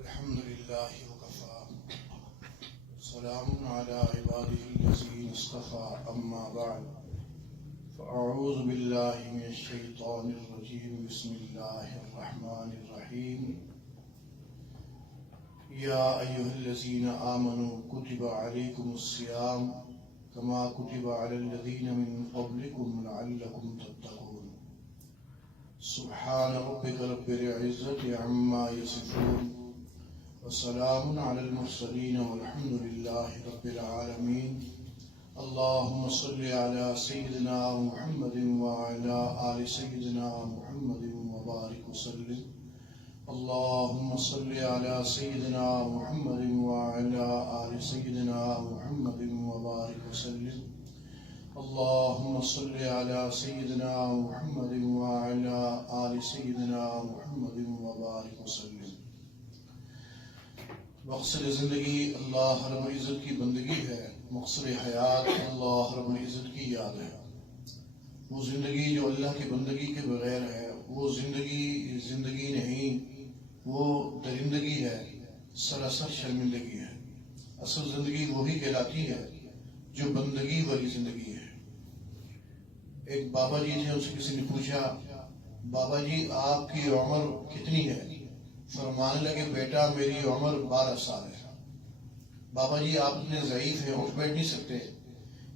الحمد لله وكفى سلام على عباده الذين اصطفى أما بعد فأعوذ بالله من الشيطان الرجيم بسم الله الرحمن الرحيم يا أيها الذين آمنوا كتب عليكم الصيام كما كتب على الذين من قبلكم لعلكم تتقون سبحان ربك رب العزة عما يصفون وسلام على المرسلين والحمد لله رب العالمين اللهم صل على سيدنا محمد وعلى آل سيدنا محمد وبارك وسلم اللهم صل على سيدنا محمد وعلى آل سيدنا محمد وبارك وسلم اللهم صل على سيدنا محمد وعلى آل سيدنا محمد وبارك وسلم مقصد زندگی اللہ رب العزت کی بندگی ہے، مقصد حیات اللہ رب العزت کی یاد ہے۔ وہ زندگی جو اللہ کی بندگی کے بغیر ہے وہ زندگی نہیں، وہ درندگی ہے، سراسر شرمندگی ہے۔ اصل زندگی وہی کہلاتی ہے جو بندگی والی زندگی ہے۔ ایک بابا جی تھے، ان سے کسی نے پوچھا بابا جی آپ کی عمر کتنی ہے؟ فرمانے لگے بیٹا میری عمر 12 سال ہے۔ بابا جی آپ اتنے ضعیف ہیں، اٹھ بیٹھ نہیں سکتے،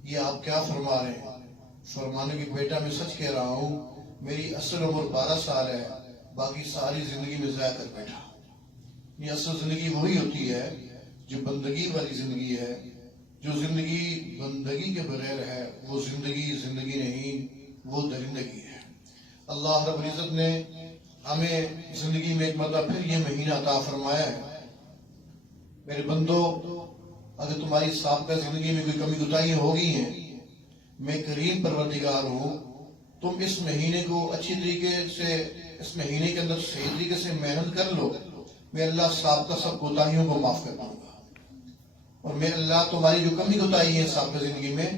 یہ آپ کیا فرما رہے ہیں؟ فرمانے لگے بیٹا میں سچ کہہ رہا ہوں، میری اصل عمر 12 سال ہے، باقی ساری زندگی میں ضائع کر بیٹھا۔ یہ اصل زندگی وہی ہوتی ہے جو بندگی والی زندگی ہے۔ جو زندگی بندگی کے بغیر ہے وہ زندگی نہیں، وہ درندگی ہے۔ اللہ رب العزت نے ہمیں زندگی میں ایک مرتبہ پھر یہ مہینہ عطا فرمایا ہے۔ میرے بندو، اگر تمہاری سابقہ زندگی میں کوئی کمی کوتاہیاں ہو گئی ہیں، میں کریم پروردگار ہوں، تم اس مہینے کو اچھی طریقے سے، اس مہینے کے اندر صحیح طریقے سے محنت کر لو، میں اللہ سابقہ سب کوتاہیوں کو معاف کر دوں گا، اور میں اللہ تمہاری جو کمی کوتاہی ہے سابقہ زندگی میں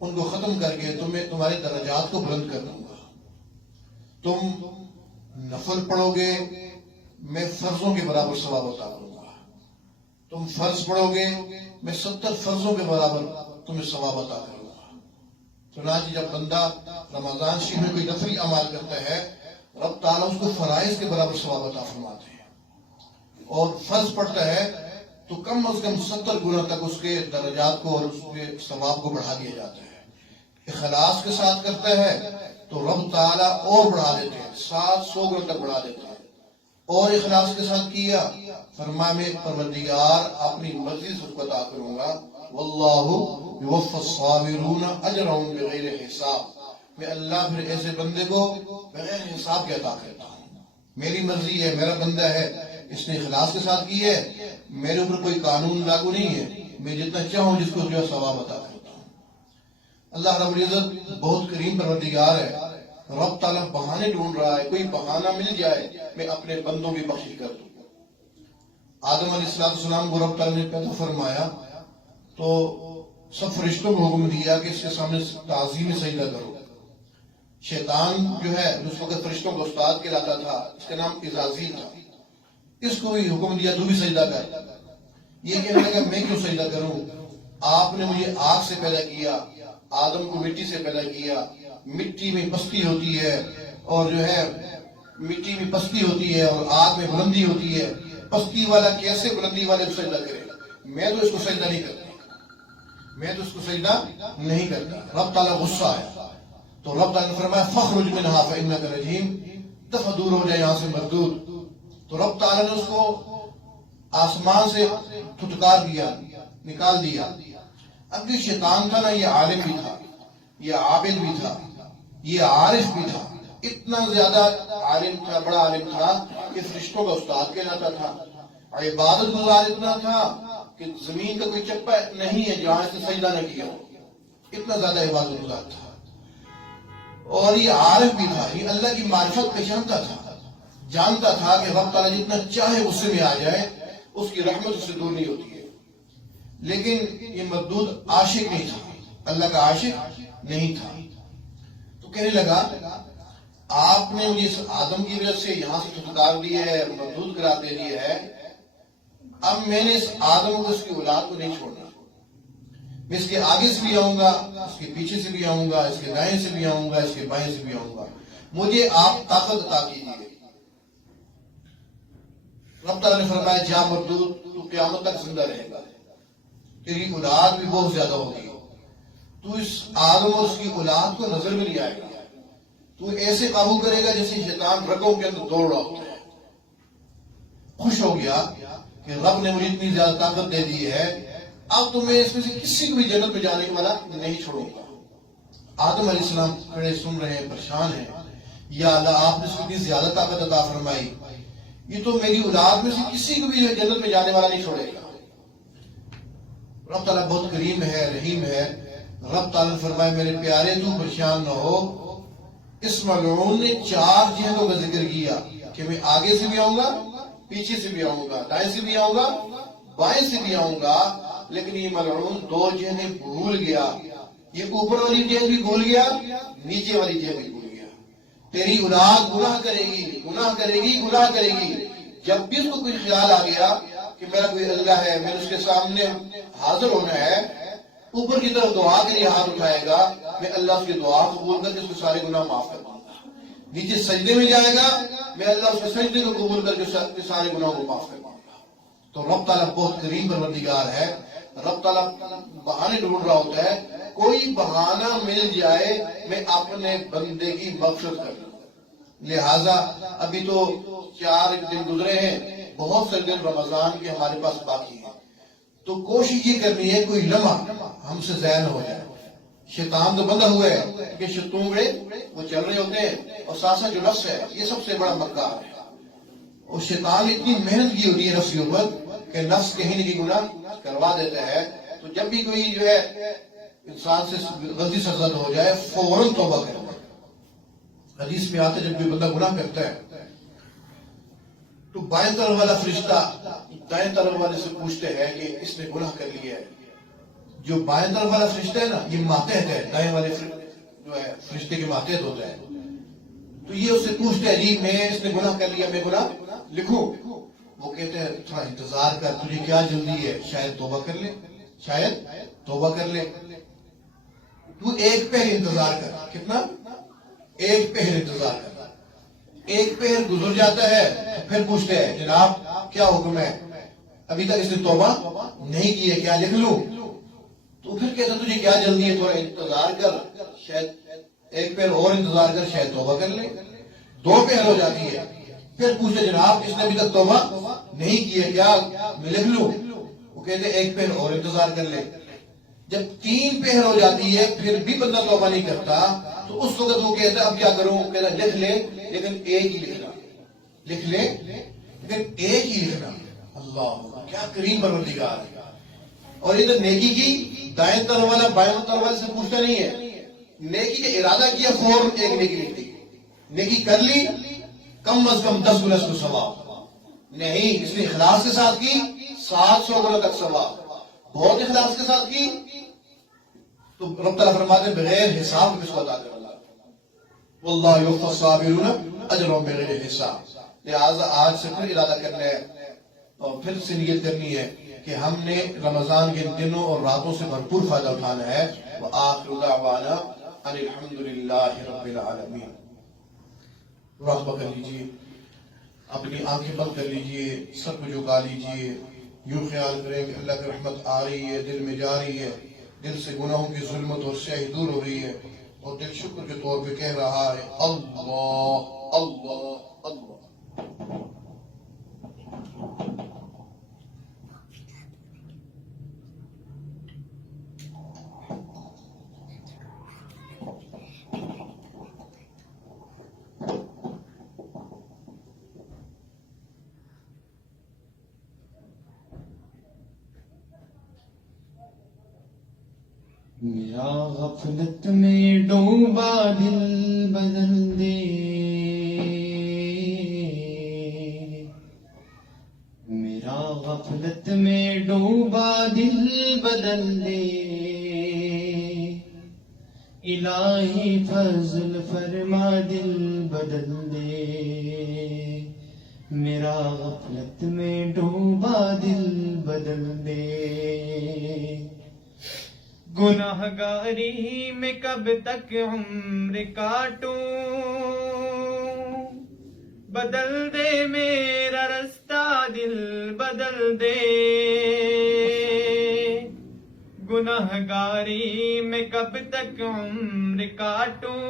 ان کو ختم کر کے تمہارے درجات کو بلند کر دوں گا۔ تم نفل پڑھو گے، میں فرضوں کے برابر ثواب عطا کروں گا۔ تم فرض پڑھو گے، میں 70 فرضوں کے برابر تمہیں ثواب عطا کروں گا۔ چنانچہ جب بندہ رمضان شریف میں کوئی نفلی اعمال کرتا ہے، رب تعالیٰ اس کو فرائض کے برابر ثواب عطا فرماتے ہیں، اور فرض پڑھتا ہے تو کم از کم 70 گنا تک اس کے درجات کو اور اس کے ثواب کو بڑھا دیا جاتا ہے۔ اخلاص کے ساتھ کرتا ہے تو رب تعالیٰ اور بڑھا دیتے ہیں، 700 گنا تک بڑھا دیتے ہیں۔ اور اخلاص کے ساتھ کیا، فرمایا میں پروردگار اپنی مرضی سے اس کو عطا کروں گا، واللہ یوفی الصابرین اجرهم بغیر حساب۔ میں اللہ پھر ایسے بندے کو بغیر حساب کے عطا کرتا ہوں۔ میری مرضی ہے، میرا بندہ ہے، اس نے اخلاص کے ساتھ کی ہے، میرے اوپر کوئی قانون لاگو نہیں ہے، میں جتنا چاہوں جس کو جو ثواب عطا کرتا ہوں۔ اللہ رب العزت بہت کریم پروردگار ہے۔ رب تعالیٰ بہانے ڈھونڈ رہا ہے، کوئی بہانہ مل جائے میں اپنے بندوں کی بخشش کر دوں۔ آدم علیہ السلام کو رب تعالیٰ نے پیدا فرمایا تو سب فرشتوں کو حکم دیا کہ اس کے سامنے تعظیم سجدہ کرو۔ شیطان جو ہے اس وقت فرشتوں کا استاد کہلاتا تھا، اس کا نام عزازیل تھا، اس کو بھی حکم دیا تو بھی سجدہ کر۔ یہ کہنے لگا میں کیوں سجدہ کروں؟ آپ نے مجھے آگ سے پیدا کیا، آدم کو مٹی سے پیدا کیا، مٹی میں پستی ہوتی ہے، اور جو ہے مٹی میں پستی ہوتی ہے اور آگ میں بلندی ہوتی ہے، پستی والا کیسے بلندی والے کو سجدہ کرے؟ میں تو اس کو سجدہ نہیں کرتا، رب تعالیٰ غصہ آیا تو رب تعالیٰ نے فرمایا فخرج منہا فإنک رجیم، دفع دور ہو جائے یہاں سے مردود۔ تو رب تعالیٰ نے اس کو آسمان سے پھٹکار دیا، نکال دیا۔ اب یہ شیطان تھا نا، یہ عالم بھی تھا، یہ عابد بھی تھا، یہ عارف بھی تھا، اتنا زیادہ عالم تھا، بڑا عالم تھا کہ فرشتوں کا استاد کہلاتا تھا، عبادت گزار اتنا تھا کہ زمین کا کوئی چپا نہیں ہے جہاں اس نے سجدہ نہ کیا ہو، اتنا زیادہ عبادت گزار تھا۔ اور یہ عارف بھی تھا، یہ اللہ کی معرفت پہچانتا تھا، جانتا تھا کہ رب تعالیٰ جتنا چاہے غصے میں آ جائے اس کی رحمت اس سے دور نہیں ہوتی ہے۔ لیکن یہ مردود عاشق نہیں تھا، اللہ کا عاشق نہیں تھا، تو کہنے لگا آپ نے مجھے اس آدم کی وجہ سے یہاں سے پھٹکار دی ہے، مردود قرار دے دی ہے، اب میں نے اس آدم کو اس کی اولاد کو نہیں چھوڑنا، میں اس کے آگے سے بھی آؤں گا، اس کے پیچھے سے بھی آؤں گا، اس کے دائیں سے بھی آؤں گا، اس کے بائیں سے بھی آؤں گا، مجھے آپ طاقت عطا کیجیے۔ رب تعالیٰ نے فرمایا جا مردود، تو قیامت تک زندہ رہے گا، تیری اولاد بھی بہت زیادہ ہوگی، تو اس آدم اور اس کی اولاد کو نظر میں نہیں آئے گا، تو ایسے قابو کرے گا جیسے شیطان رگوں کے اندر دوڑ رہا ہوتا ہے۔ خوش ہو گیا کہ رب نے مجھے اتنی زیادہ طاقت دے دی ہے، اب تو میں اس میں سے کسی کو بھی جنت میں جانے والا نہیں چھوڑوں گا۔ آدم علیہ السلام کھڑے سن رہے ہیں، پریشان ہیں، یا اللہ آپ نے اس کو اتنی زیادہ طاقت عطا فرمائی، یہ تو میری اولاد میں سے کسی کو بھی جنت میں جانے والا نہیں چھوڑے گا۔ رب تعالیٰ بہت کریم ہے، رحیم ہے۔ رب تعالیٰ نے فرمایا میرے پیارے تو پریشان نہ ہو، اس ملعون نے 4 جہتوں کا ذکر کیا کہ میں آگے سے بھی آؤں گا، پیچھے سے بھی آؤں گا، دائیں سے بھی آؤں گا، بائیں سے بھی آؤں گا، لیکن یہ ملعون 2 جہتیں بھول گیا، یہ اوپر والی جہت بھی بھول گیا، نیچے والی جہت بھی بھول گیا۔ تیری اولاد گناہ کرے گی، گناہ کرے گی، گناہ کرے گی، جب بھی اس کو کوئی خیال آ گیا کہ میرا کوئی اللہ ہے، میں اس کے سامنے حاضر ہونا ہے، اوپر کی طرف دعا کے لیے ہاتھ اٹھائے گا، میں اللہ اس کی دعا قبول کر کے اس کے سارے گناہ معاف کر دوں گا۔ نیچے سجدے میں جائے گا، میں اللہ اس کے سجدے کو قبول کر کے اس کے سارے گناہوں کو معاف کر دوں گا۔ تو رب تعالیٰ بہت کریم پروردگار ہے۔ رب تعالیٰ بہانے ڈھونڈ رہا ہوتا ہے، کوئی بہانہ مل جائے میں اپنے بندے کی مغفرت کر دوں۔ لہٰذا ابھی تو 4 دن گزرے ہیں، بہت سے دن رمضان کے ہمارے پاس باقی ہیں، تو کوشش یہ کرنی ہے کوئی لمحہ ہم سے ضائع نہ ہو جائے۔ شیطان تو بندہ ہوا ہے کہ شتونگڑے وہ چل رہے ہوتے ہیں، اور ساتھ ساتھ جو نفس ہے یہ سب سے بڑا مکار ہے، اور شیطان نے اتنی محنت کی ہوتی ہے نفس کے اوپر کہ نفس کہیں نہ کہیں گناہ کروا دیتا ہے۔ تو جب بھی کوئی جو ہے انسان سے غلطی سے زد ہو جائے فوراً توبہ کرے۔ حدیث میں آتا ہے جب کوئی بندہ گناہ کرتا ہے تو بائیں طرف والا فرشتہ دائیں طرف والے سے پوچھتے ہیں کہ اس نے گناہ کر لیا ہے۔ جو بائیں طرف والا فرشتہ ہے نا یہ ماتحت ہے، دائیں والے جو ہے فرشتے کے ماتحت ہوتا ہے، تو یہ اس سے پوچھتے ہیں جی میں اس نے گناہ کر لیا، میں گناہ لکھوں؟ وہ کہتے ہیں تھوڑا انتظار کر، تجھے کیا جلدی ہے، شاید توبہ کر لے، شاید توبہ کر لے، تو 1 پہر انتظار کر۔ کتنا؟ 1 پہر انتظار کر۔ 1 پہر گزر جاتا ہے تو پھر پوچھتے ہیں جناب کیا حکم ہے، ابھی تک اس نے توبہ نہیں کی ہے، کیا لکھ لوں؟ تو پھر کہتا تجھے کیا جلدی ہے، تھوڑا انتظار کر، شاید 1 پہر اور انتظار کر، شاید توبہ کر لے۔ 2 پہر ہو جاتی ہے، پھر پوچھتے جناب اس نے ابھی تک توبہ نہیں کی ہے، کیا میں لکھ لوں؟ وہ کہتے 1 پہر اور انتظار کر لے۔ جب 3 پہر ہو جاتی ہے پھر بھی بندہ توبہ نہیں کرتا تو اس وقت وہ کہتا ہے اب کیا کروں؟ وہ کہتا ہے لکھ لے، لیکن ایک ہی لکھنا، لکھ لے لیکن ایک ہی لکھنا۔ اللہ کیا کریم پروردگار ہے۔ اور ادھر نیکی کی دائیں طرف والا بائیں طرف والے سے پوچھتا نہیں ہے، نیکی کا ارادہ کیا فوراً ایک نیکی لکھ دی، نیکی کر لی کم از کم 10 گنا اس کو ثواب نہیں، اس نے اخلاص کے ساتھ کی 700 گنا تک ثواب، بہت اخلاص کے ساتھ کی تو رب تعالیٰ فرماتے ہیں بغیر حساب کس کو عطا کرے اللہ، واللہ یوفی الصابرین اجرهم بغیر حساب۔ لہٰذا آج سے پھر ارادہ کرنا ہے اور پھر سے نیت کرنی ہے کہ ہم نے رمضان کے دنوں اور راتوں سے بھرپور فائدہ اٹھانا ہے۔ وآخر دعوانا ان الحمدللہ رب العالمین۔ مراقبہ کر لیجیے، اپنی آنکھیں بند کر لیجیے، سر کو جھکا لیجیے، یوں خیال کریں کہ اللہ کی رحمت آ رہی ہے، دل میں جا رہی ہے، دل سے گناہوں کی ظلمت اور سیاہی دور ہو رہی ہے، اور دل شکر کے طور پہ کہہ رہا ہے اللہ اللہ اللہ۔ میرا غفلت میں ڈوبا دل بدل دے، میرا غفلت میں ڈوبا دل بدل دے، الہی فضل فرما دل بدل دے، میرا غفلت میں ڈوبا دل گناہ گاری میں کب تک عمر کاٹوں، بدل دے میرا رستہ دل بدل دے، گناہ گاری میں کب تک عمر کاٹوں،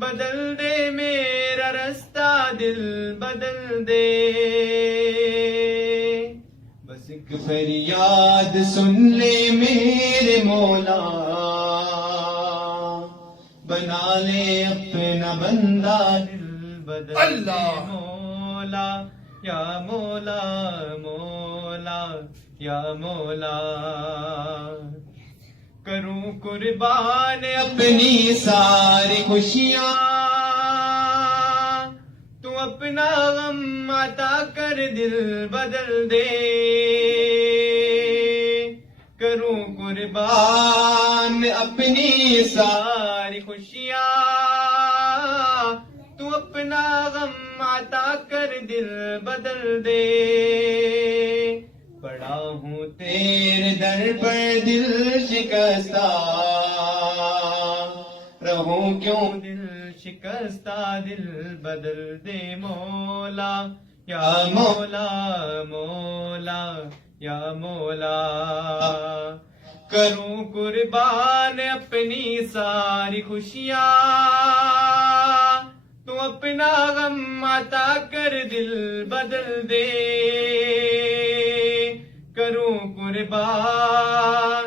بدل دے میرا رستہ دل بدل دے، بس ایک فریاد سن لے میرے مولا، بنا لے اپنا بندہ دل بدل دے اللہ مولا، یا مولا مولا یا مولا، کروں قربان اپنی ساری خوشیاں، تو اپنا غم عطا کر دل بدل دے، کروں قربان اپنی ساری خوشیاں، تو اپنا غم عطا کر دل بدل دے، پڑا ہوں تیرے در پر دل شکستہ، رہوں کیوں دل شکستہ دل بدل دے مولا، یا مولا مولا یا مولا، کروں قربان اپنی ساری خوشیاں، تو اپنا غم عطا کر دل بدل دے، کروں قربان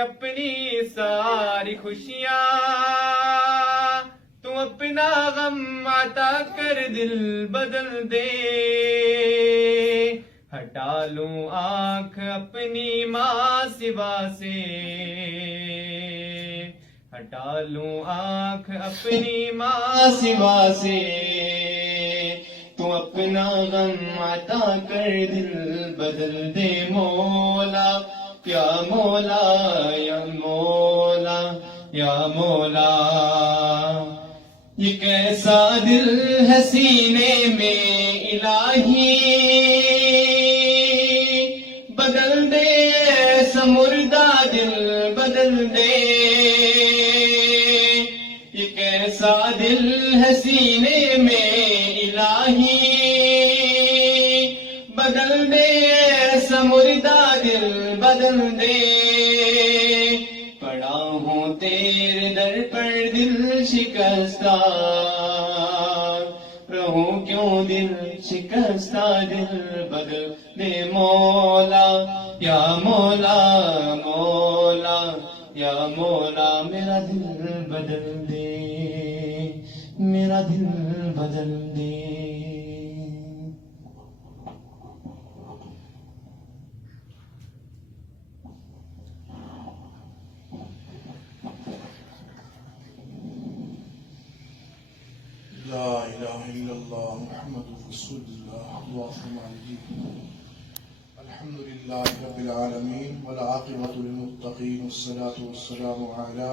اپنی ساری خوشیاں، تو اپنا غم عطا کر دل بدل دے، ہٹا لوں آنکھ اپنی ماں سوا سے، ہٹا لوں آنکھ اپنی ماں سوا سے، تو اپنا غم عطا کر دل بدل دے مولا، یا مولا یا مولا یا مولا، یہ کیسا دل ہے سینے میں الہی، بدل دے ایسا مردہ دل بدل دے، یہ کیسا دل ہے سینے میں الہی، بدل دے ایسا مردہ دل بدل دے، پڑا ہوں تیرے در پر دل شکستہ، رہوں کیوں دل شکستہ دل بدل دے مولا، یا مولا مولا یا مولا، میرا دل بدل دے، میرا دل بدل دے۔ لا الہ الا اللہ محمد رسول اللہ اللہم علیہ الحمد للہ رب العالمین والعاقبۃ للمتقین والصلاة والسلام علی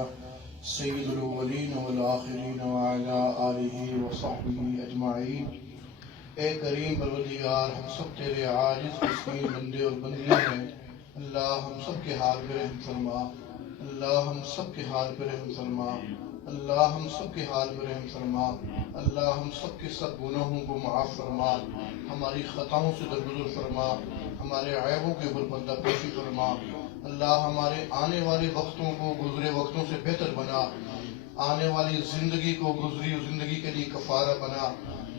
سید الاولین والآخرین وعلی آلہ وصحبہ اجمعین۔ اے کریم پروردگار، ہم سب تیرے عاجز مسکین بندے اور بندیاں ہیں، اللہ ہم سب کے حال پہ رحم فرما، اللہ ہم سب کے حال پہ رحم فرما، اللہ ہم سب کے حال پہ رحم فرما، اللہ ہم سب کے سب گناہوں کو معاف فرما، ہماری خطاؤں سے درگزر فرما، ہمارے عیبوں کے اوپر پردہ پیشی فرما، اللہ ہمارے آنے والے وقتوں کو گزرے وقتوں سے بہتر بنا، آنے والی زندگی کو گزری زندگی کے لیے کفارہ بنا۔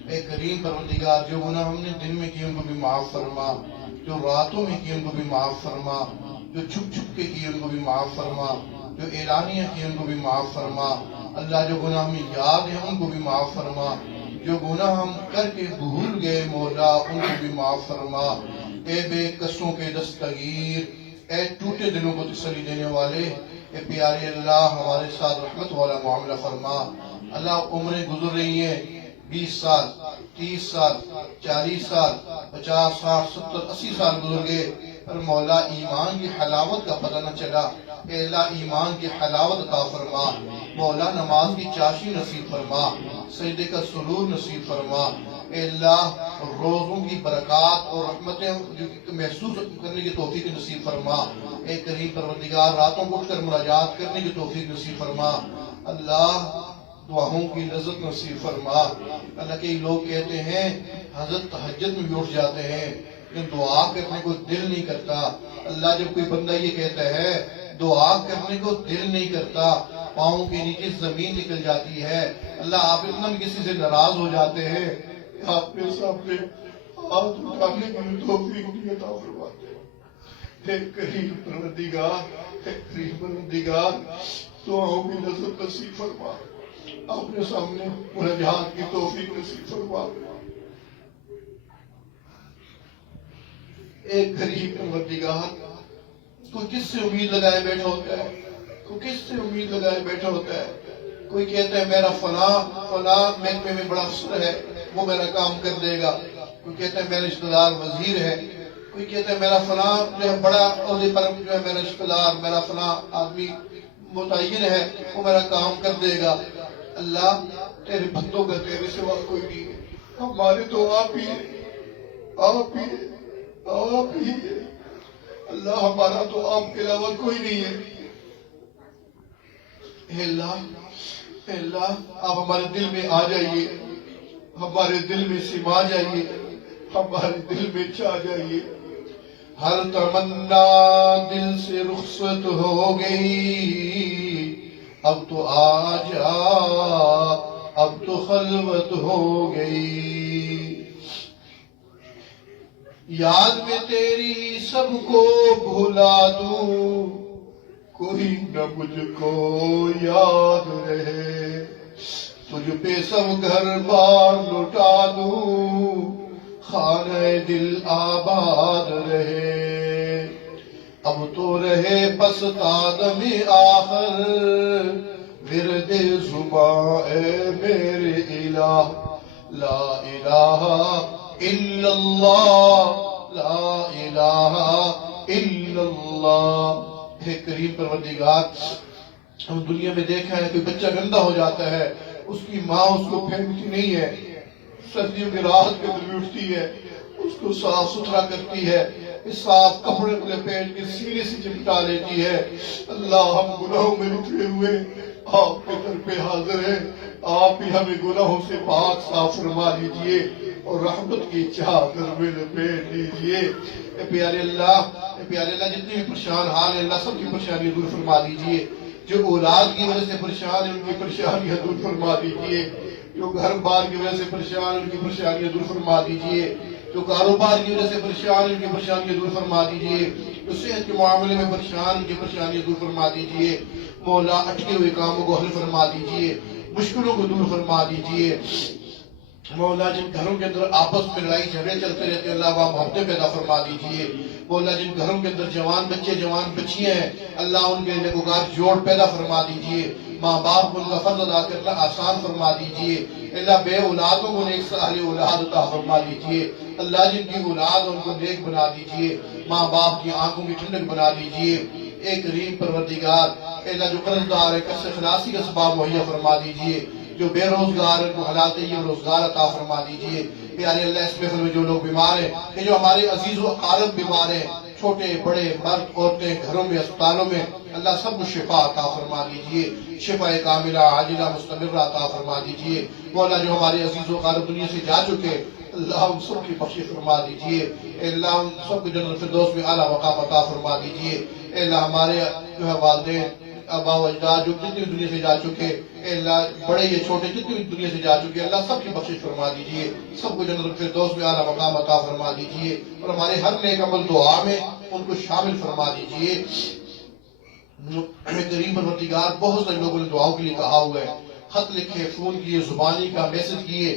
اے کریم پروردگار، جو گناہ ہم نے دن میں کیے ان کو بھی معاف فرما، جو راتوں میں کیے ان کو بھی معاف فرما، جو چھپ چھپ کے کیے ان کو بھی معاف فرما، جو اعلانیہ کیے ان کو بھی معاف فرما۔ اللہ جو گناہ ہمیں یاد ہیں ان کو بھی معاف فرما، جو گناہ ہم کر کے بھول گئے مولا ان کو بھی معاف فرما۔ اے بے قصوں کے دستگیر، اے ٹوٹے دلوں کو تسلی دینے والے، اے پیارے اللہ ہمارے ساتھ رحمت والا معاملہ فرما۔ اللہ عمریں گزر رہی ہیں، 20 سال 30 سال 40 سال 50 60 70 80 سال گزر گئے، پر مولا ایمان کی حلاوت کا پتہ نہ چلا۔ اے اللہ ایمان کی حلاوت عطا فرما، مولا نماز کی چاشنی نصیب فرما، سجدے کا سرور نصیب فرما۔ اے اللہ روزوں کی برکات اور رحمتیں محسوس کرنے کی توفیق نصیب فرما۔ اے کریم پروردگار راتوں کو اٹھ کر مناجات کرنے کی توفیق نصیب فرما۔ اللہ دعاؤں کی لذت نصیب فرما۔ اللہ کئی لوگ کہتے ہیں حضرت تہجد میں بھی اٹھ جاتے ہیں لیکن دعا کرنے کو دل نہیں کرتا۔ اللہ جب کوئی بندہ یہ کہتا ہے دعا کرنے کو دل نہیں کرتا، پاؤں کے نیچے زمین نکل جاتی ہے، اللہ آپ اتنا کسی سے ناراض ہو جاتے ہیں آپ نے سامنے ہاتھ اٹھانے کی توفیق نہیں عطا فرماتے۔ اے کریم پروردگار، اے کریم پروردگار دعاؤں کی لذت نصیب فرما، اپنے سامنے مناجات کی توفیق نصیب فرما۔ اے کریم پروردگار کوئی کس سے امید لگائے بیٹھا ہوتا ہے، کوئی کس سے امید لگائے بیٹھا ہوتا ہے۔ کوئی کہتا ہے میرا فلاں محکمے میں بڑا افسر ہے، وہ میرا کام کر دے گا۔ کوئی کہتا ہے میرا رشتہ دار وزیر ہے، کوئی کہتا ہے میرا فلاں جو ہے بڑا عہدے پر جو ہے میرا رشتہ دار، میرا فلاں آدمی متعین ہے، وہ میرا کام کر دے گا۔ اللہ تیرے بندوں کا تیرے سوا کوئی نہیں ہے، ہمارے تو آپ ہی ہیں، آپ ہی ہیں، آپ ہی ہیں۔ اللہ ہمارا تو آپ کے علاوہ کوئی نہیں ہے۔ اے اللہ آپ ہمارے دل میں آ جائیے، ہمارے دل میں سما جائیے، ہمارے دل میں چھا جائیے۔ ہر تمنا دل سے رخصت ہو گئی، اب تو آ جا، اب تو خلوت ہو گئی۔ یاد میں تیری سب کو بھلا دوں، کوئی نہ مجھ کو یاد رہے، تجھ پہ سب گھر بار لٹا دوں، خانہ دل آباد رہے۔ اب تو رہے بس قدم آخر، ورد زباں اے میرے الہ، لا الہ الا اللہ، لا الہ الا اللہ۔ اے کریم پروردگار ہم دنیا میں دیکھا ہے کوئی بچہ گندا ہو جاتا ہے، اس کی ماں اس کو پھینکتی نہیں ہے، سردیوں کی رات کے اندر اٹھتی ہے، اس کو صاف ستھرا کرتی ہے، صاف کپڑے کو لپیٹ کے سینے سے چمٹا لیتی ہے۔ اللہ ہم گناہوں میں لکھے ہوئے آپ کے در پہ حاضر ہیں، آپ ہی ہمیں گناہوں سے پاک صاف فرما لیجئے اور رحمت کی چادر میں لپیٹ لیجئے۔ اے پیارے اللہ جتنے بھی پریشان حال ہیں اللہ سب کی پریشانی دور فرما دیجئے۔ جو اولاد کی وجہ سے پریشان ہیں ان کی پریشانیاں دور فرما دیجئے، جو گھر بار کی وجہ سے پریشان ہیں ان کی پریشانیاں دور فرما دیجئے، جو کاروبار کی وجہ سے پریشان ہیں ان کی پریشانیاں دور فرما دیجئے، جو صحت کے معاملے میں پریشان ان کی پریشانیاں دور فرما دیجئے۔ مولا اٹکے ہوئے کاموں کو حل فرما دیجئے، مشکلوں کو دور فرما دیجئے۔ مولا جن گھروں کے اندر آپس میں لڑائی جھگڑے چلتے رہتے ہیں اللہ وہاں محبتیں پیدا فرما دیجئے۔ مولا جن گھروں کے اندر جوان بچے جوان بچیاں ہیں اللہ ان کے نیکوکار جوڑ پیدا فرما دیجئے۔ ماں باپ کو ان کا فرض ادا کرنا آسان فرما دیجئے۔ اللہ بے اولادوں کو نیک صالح اولاد عطا فرما دیجئے۔ اللہ جن کی اولاد ان کو نیک بنا دیجئے، ماں باپ کی آنکھوں کی ٹھنڈک بنا دیجئے۔ اے کریم پروردگار اللہ جو قرض دار ہے قرض خلاصی کا سبب مہیا فرما دیجئے، جو بے روزگار ان کو حالات یہ روزگار عطا فرما دیجئے۔ پیارے اللہ اس محفل میں جو لوگ بیمار ہیں، کہ جو ہمارے عزیز و اقارب بیمار ہیں، چھوٹے بڑے مرد عورتیں گھروں میں اسپتالوں میں، اللہ سب کو شفا عطا فرما دیجئے، شفا کاملہ عاجلہ مستمرہ عطا فرما دیجئے۔ مولا جو ہمارے عزیز و اقارب دنیا سے جا چکے اللہ ہم سب کی بخشش فرما دیجئے۔ اے اللہ ہم سب کو جنت الفردوس میں اعلیٰ مقام عطا فرما دیجئے۔ اے اللہ ہمارے جو ہے والدین آبا و اجداد جو جتنے بھی دنیا سے جا چکے، اے اللہ بڑے یا چھوٹے جتنے بھی دنیا سے جا چکے اللہ سب کی بخشش فرما دیجئے، سب کو جنت الفردوس میں اعلیٰ مقام عطا فرما دیجئے اور ہمارے ہر نیک عمل دعا میں ان کو شامل فرما دیجئے۔ کریم پروردگار بہت سے لوگوں نے دعاؤں کے لیے کہا ہوا ہے، خط لکھے، فون کیے، زبانی کا میسج کیے،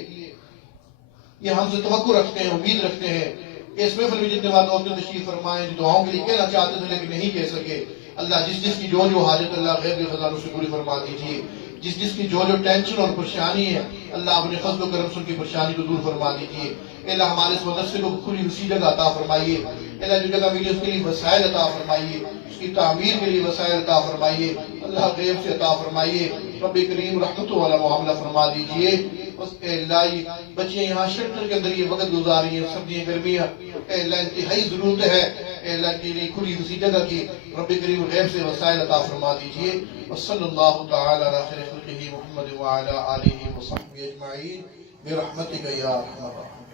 یہ ہم سے توقع رکھتے ہیں، امید رکھتے ہیں کہ اس محفل میں جتنے بات ہوتے تشریف فرمائیں جو دعاؤں کے لیے کہنا چاہتے تھے لیکن نہیں کہہ سکے، اللہ جس کی جو حاجت اللہ غیب کے خزانوں سے پوری فرما دیجئے، جس کی جو ٹینشن اور پریشانی ہے اللہ اپنے فضل و کرم سے ان کی پریشانی کو دور فرما دیجئے۔ اللہ ہمارے اس مدرسے کو کھلی اسی جگہ عطا فرمائیے، اللہ جو جگہ ملی اس کے لیے وسائل عطا فرمائیے، اس کی تعمیر کے لیے وسائل عطا فرمائیے، اللہ غیب سے عطا فرمائیے۔ رب کریم رحمت والا معاملہ فرما دیجئے۔ اے اللہ یہ بچیاں یہاں شیلٹر کے اندر یہ وقت گزار رہی ہیں، سردیاں گرمیاں، اے اللہ انتہائی ضرورت ہے، اے اللہ کے لیے کھلی اسی جگہ کی رب کریم غیب سے وسائل عطا فرما دیجیے. وصلی اللہ تعالی علی خیر خلقہ محمد وعلی آلہ وصحبہ اجمعین برحمتک یا ارحم الراحمین.